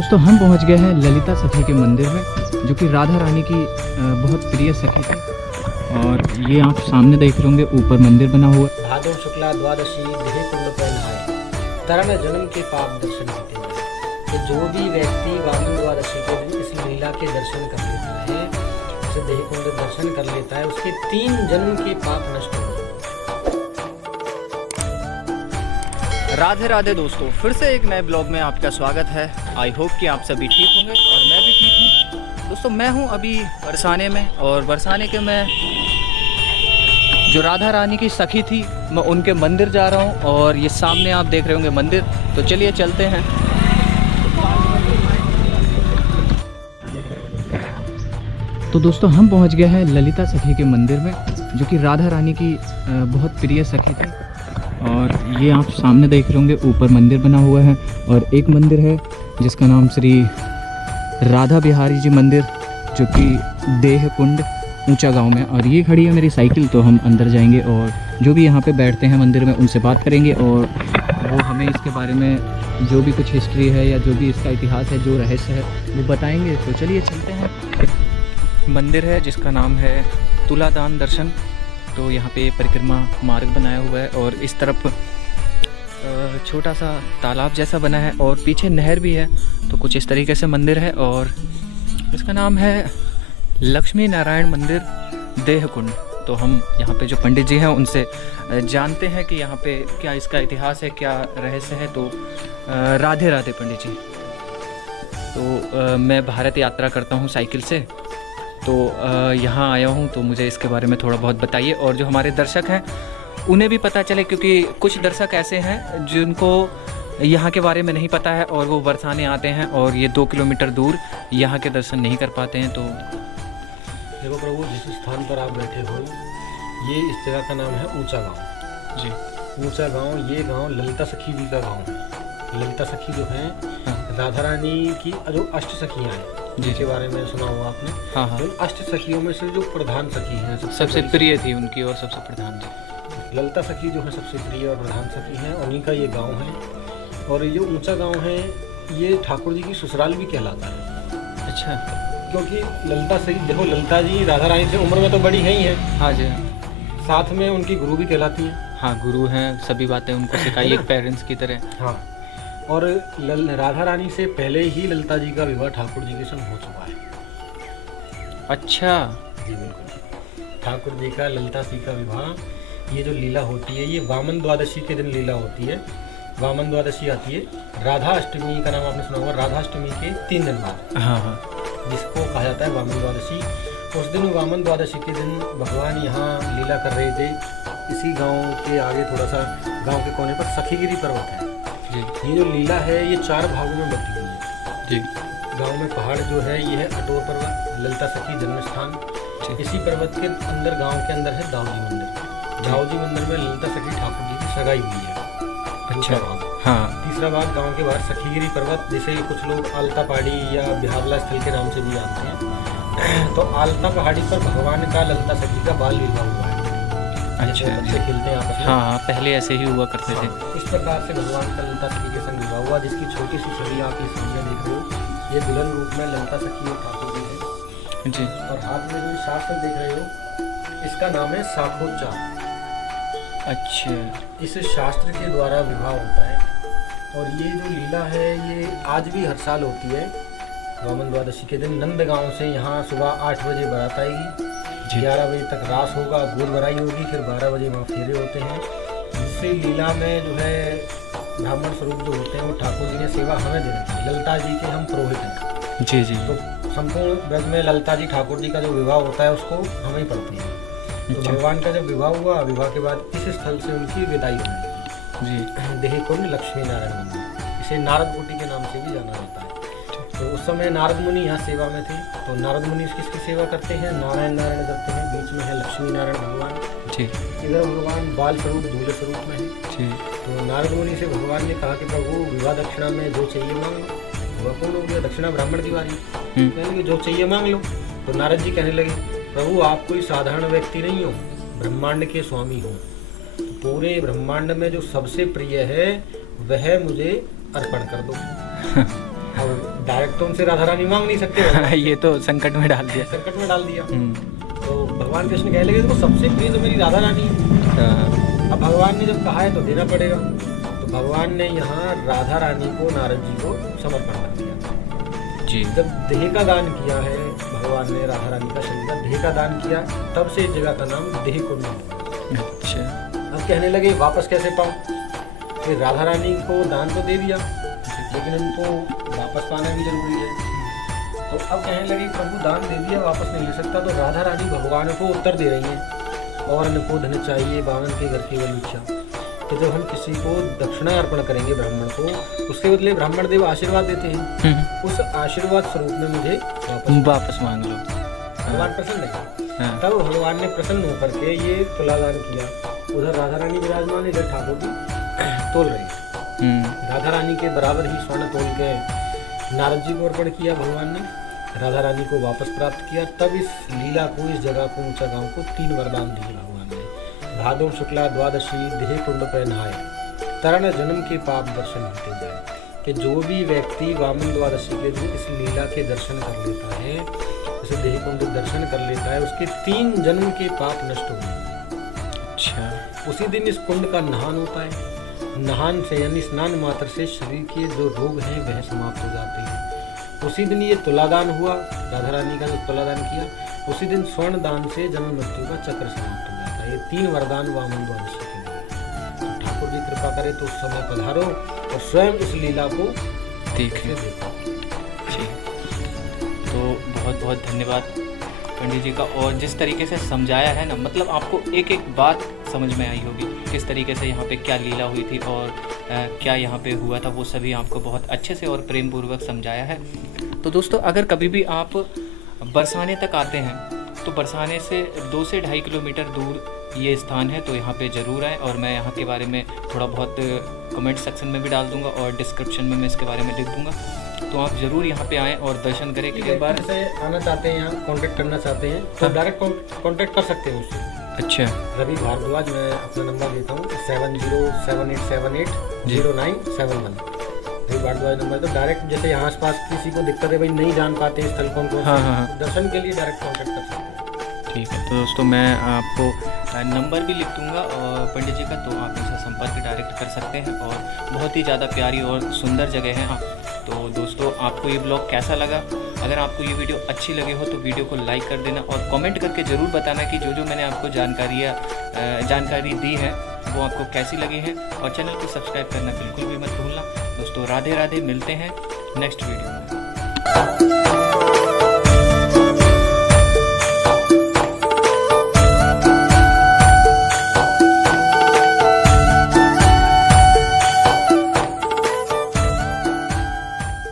दोस्तों हम पहुंच गए हैं ललिता सखी के मंदिर में, जो कि राधा रानी की बहुत प्रिय सखी थी। और ये आप सामने देख रहे होंगे, ऊपर मंदिर बना हुआ है। भादो शुक्ला द्वादशी देह कुंड पर नहाए, तरण जन्म के पाप दर्शन होते हैं। तो जो भी व्यक्ति वामन द्वादशी के दिन इस लीला के दर्शन कर लेता है, उसे देह कुंड दर्शन कर लेता है, उसके 3 जन्म के पाप नष्ट हो जाते हैं। राधे राधे दोस्तों, फिर से एक नए ब्लॉग में आपका स्वागत है। आई होप कि आप सभी ठीक होंगे और मैं भी ठीक हूँ। दोस्तों मैं हूँ अभी बरसाने में, और बरसाने के मैं जो राधा रानी की सखी थी, मैं उनके मंदिर जा रहा हूँ। और ये सामने आप देख रहे होंगे मंदिर, तो चलिए चलते हैं। तो दोस्तों हम पहुँच गए हैं ललिता सखी के मंदिर में, जो कि राधा रानी की बहुत प्रिय सखी थी। और ये आप सामने देख रहे होंगे, ऊपर मंदिर बना हुआ है। और एक मंदिर है जिसका नाम श्री राधा बिहारी जी मंदिर, जो कि देह कुंड ऊंचा गांव में। और ये खड़ी है मेरी साइकिल, तो हम अंदर जाएंगे और जो भी यहाँ पे बैठते हैं मंदिर में उनसे बात करेंगे, और वो हमें इसके बारे में जो भी कुछ हिस्ट्री है या जो भी इसका इतिहास है, जो रहस्य है, वो बताएंगे। तो चलिए चलते हैं। मंदिर है जिसका नाम है तुलादान दर्शन। तो यहाँ पे परिक्रमा मार्ग बनाया हुआ है, और इस तरफ छोटा सा तालाब जैसा बना है, और पीछे नहर भी है। तो कुछ इस तरीके से मंदिर है, और इसका नाम है लक्ष्मी नारायण मंदिर देह कुंड। तो हम यहाँ पे जो पंडित जी हैं उनसे जानते हैं कि यहाँ पे क्या इसका इतिहास है, क्या रहस्य है। तो राधे राधे पंडित जी। तो मैं भारत यात्रा करता हूँ साइकिल से, तो यहाँ आया हूँ, तो मुझे इसके बारे में थोड़ा बहुत बताइए। और जो हमारे दर्शक हैं उन्हें भी पता चले, क्योंकि कुछ दर्शक ऐसे हैं जिनको यहाँ के बारे में नहीं पता है, और वो बरसाने आते हैं और ये 2 किलोमीटर दूर यहाँ के दर्शन नहीं कर पाते हैं। तो देखो प्रभु, जिस स्थान पर आप बैठे हो, ये इस जगह का नाम है ऊंचा गांव जी। ऊंचा गांव, ये गांव ललिता सखी जी का गांव है। ललिता सखी जो है, राधा रानी की जो अष्ट सखियाँ हैं जिनके बारे में सुना हुआ आपने। हाँ हाँ। तो अष्ट सखियों में से जो प्रधान सखी हैं, सबसे प्रिय थी उनकी, और सबसे प्रधान थी ललिता सखी जो है, सबसे प्रिय और प्रधान सखी हैं। उन्हीं का ये गांव है। और ये जो ऊंचा गांव है, ये ठाकुर जी की ससुराल भी कहलाता है। अच्छा। क्योंकि ललिता सखी, देखो ललिता जी राधा रानी से उम्र में तो बड़ी है ही है। हाँ जी। साथ में उनकी गुरु भी कहलाती हैं। हाँ, गुरु हैं, सभी बातें उनको सिखाई एक पेरेंट्स की तरह। हाँ। और राधा रानी से पहले ही ललिता जी का विवाह ठाकुर जी के संग हो चुका है। अच्छा जी बिल्कुल। ठाकुर जी का ललिता जी का विवाह, ये जो लीला होती है, ये वामन द्वादशी के दिन लीला होती है। वामन द्वादशी आती है, राधा अष्टमी का नाम आपने सुना होगा। राधा अष्टमी के 3 दिन बाद, हाँ हाँ, जिसको कहा जाता है वामन द्वादशी। उस दिन वामन द्वादशी के दिन भगवान यहाँ लीला कर रहे थे। इसी गांव के आगे थोड़ा सा, गांव के कोने पर सखीगिरी पर्वत है जी। ये जो लीला है, ये 4 भागों में बटी हुई है जी। गांव में पहाड़ जो है, ये है अटोर पर्वत, ललिता सखी जन्म स्थान। इसी पर्वत के अंदर, गांव के अंदर है दाऊजी मंदिर। दाऊजी मंदिर में ललिता सखी ठाकुर जी की सगाई हुई है। अच्छा। हाँ। तीसरा भाग गांव के बाहर सखीगिरी पर्वत, जिसे कुछ लोग आलता पहाड़ी या बिहावला स्थल के नाम से भी जानते हैं। तो आलता पहाड़ी पर भगवान का ललिता सखी का बाल विवाह हुआ है। अच्छा। बच्चे खेलते हैं आपस में। हाँ, पहले ऐसे ही हुआ करते थे। इस प्रकार से भगवान का ललिता सखी के संग विवाह हुआ, जिसकी छोटी सी छवि आप इस सामने देख रहे हो। ये दुल्हन रूप में ललिता सखी और ठाकुर जी है जी। और हाथ में जो शास्त्र देख रहे हो, इसका नाम है साखोच्चार। अच्छा। इस शास्त्र के द्वारा विवाह होता है। और ये जो लीला है, ये आज भी हर साल होती है। वामन द्वादशी के दिन नंद गांव से यहाँ सुबह 8 बजे बारात आएगी, 11 बजे तक रास होगा, गोद भराई होगी, फिर 12 बजे वहाँ फेरे होते हैं। इससे लीला में जो है ब्राह्मण स्वरूप जो होते हैं, वो ठाकुर जी ने सेवा हमें दे रखी है। ललिता जी के हम पुरोहित हैं जी जी। तो संपूर्ण ब्रज में ललिता जी ठाकुर जी का जो विवाह होता है, उसको हम ही पढ़ते हैं। तो भगवान का जब विवाह हुआ, विवाह के बाद इस स्थल से उनकी विदाई होने लगी जी। देह कुंड लक्ष्मी नारायण मंदिर, इसे नारद कुटी के नाम से भी जाना जाता है। तो उस समय नारद मुनि यहाँ सेवा में थे। तो नारद मुनि किसकी सेवा करते हैं? नारायण नारायण करते हैं। बीच में है लक्ष्मी नारायण भगवान जी। इधर भगवान बाल स्वरूप दूल्हे स्वरूप में है जी। तो नारद मुनि से भगवान ने कहा कि प्रभु, विवाह दक्षिणा में जो चाहिए मांग लो। वह कौन हो गया? दक्षिणा ब्राह्मण दीवारी, कहेंगे जो चाहिए मांग लो। तो नारद जी कहने लगे, प्रभु आप कोई साधारण व्यक्ति नहीं हो, ब्रह्मांड के स्वामी हो। तो पूरे ब्रह्मांड में जो सबसे प्रिय है, वह मुझे अर्पण कर दो। और डायरेक्ट तो उनसे राधा रानी मांग नहीं सकते। ये तो संकट में डाल दिया। संकट में डाल दिया। तो भगवान कृष्ण कहने लगे देखो सबसे प्रिय तो मेरी राधा रानी है। अब भगवान ने जब कहा है तो देना पड़ेगा। तो भगवान ने यहाँ राधा रानी को नारद जी को समर्पण कर दिया जी। जब देह का दान किया है भगवान ने राधा रानी का शरीर का देह का दान किया, तब से इस जगह का नाम देह कुंड है। अच्छा। अब कहने लगे वापस कैसे पाऊँ? फिर राधा रानी को दान तो दे दिया लेकिन उनको वापस पाना भी जरूरी है। तो अब कहने लगे प्रभु दान दे दिया वापस नहीं ले सकता। तो राधा रानी भगवान को उत्तर दे रही हैं और इनको धन चाहिए बावन के घर केवल इच्छा। तो जब हम किसी को दक्षिणा अर्पण करेंगे ब्राह्मण को, उसके बदले ब्राह्मण देव आशीर्वाद देते हैं। उस आशीर्वाद स्वरूप में मुझे वापस मांग लो। भगवान प्रसन्न है। तब भगवान ने प्रसन्न होकर के ये तुलादान किया। उधर राधा रानी विराजमान, इधर ठाकुर जी तोल रही। राधा रानी के बराबर ही स्वर्ण तोल के नारद जी को अर्पण किया भगवान ने। राधा रानी को वापस प्राप्त किया। तब इस लीला को, इस जगह को, ऊंचा गांव को 3 वरदान दिए भगवान ने। भादो शुक्ला द्वादशी देह कुंड पर नहाए, तरण जन्म के पाप दर्शन होते जाए। कि जो भी व्यक्ति वामन द्वादशी के दिन इस लीला के दर्शन कर लेता है, इसे देह कुंड दर्शन कर लेता है, उसके 3 जन्म के पाप नष्ट हो जाते। अच्छा। उसी दिन इस कुंड का नहान होता है। नहान से यानी स्नान मात्र से शरीर के जो रोग हैं वह समाप्त हो जाते हैं। उसी दिन ये तुलादान हुआ, राधा रानी का जो तुलादान किया, उसी दिन स्वर्ण दान से जन्म मृत्यु का चक्र समाप्त हो जाता है। ये 3 वरदान वामन द्वादशी के लिए। तो ठाकुर जी कृपा करे तो उस समय पधारो और स्वयं इस लीला को देखो। तो बहुत बहुत धन्यवाद पंडित जी का। और जिस तरीके से समझाया है ना, मतलब आपको एक एक बात समझ में आई होगी किस तरीके से यहाँ पे क्या लीला हुई थी और क्या यहाँ पे हुआ था, वो सभी आपको बहुत अच्छे से और प्रेम पूर्वक समझाया है। तो दोस्तों अगर कभी भी आप बरसाने तक आते हैं तो बरसाने से 2 से 2.5 किलोमीटर दूर ये स्थान है। तो यहाँ पे ज़रूर आएँ और मैं यहाँ के बारे में थोड़ा बहुत कमेंट सेक्शन में भी डाल दूँगा और डिस्क्रिप्शन में मैं इसके बारे में लिख दूँगा। तो आप ज़रूर यहाँ पे आएँ और दर्शन करें। कि एक बार से आना चाहते हैं, यहाँ कांटेक्ट करना चाहते हैं तो डायरेक्ट कांटेक्ट कर सकते हैं उससे। अच्छा। रवि भारद्वाज, मैं अपना नंबर देता हूँ 7078780971। रवि भारद्वाज नंबर। तो डायरेक्ट जैसे यहाँ आसपास किसी को दिक्कत है, भाई नहीं जान पाते स्थल कौन कौन, दर्शन के लिए डायरेक्ट कांटेक्ट कर सकते हैं। ठीक है। तो दोस्तों मैं आपको नंबर भी लिख दूंगा और पंडित जी का, तो आप इनसे संपर्क डायरेक्ट कर सकते हैं। और बहुत ही ज़्यादा प्यारी और सुंदर जगह है। हाँ, तो दोस्तों आपको ये ब्लॉग कैसा लगा? अगर आपको ये वीडियो अच्छी लगी हो तो वीडियो को लाइक कर देना और कमेंट करके ज़रूर बताना कि जो मैंने आपको जानकारी दी है वो आपको कैसी लगी है। और चैनल को सब्सक्राइब करना बिल्कुल भी मत भूलना। दोस्तों राधे राधे, मिलते हैं नेक्स्ट वीडियो में।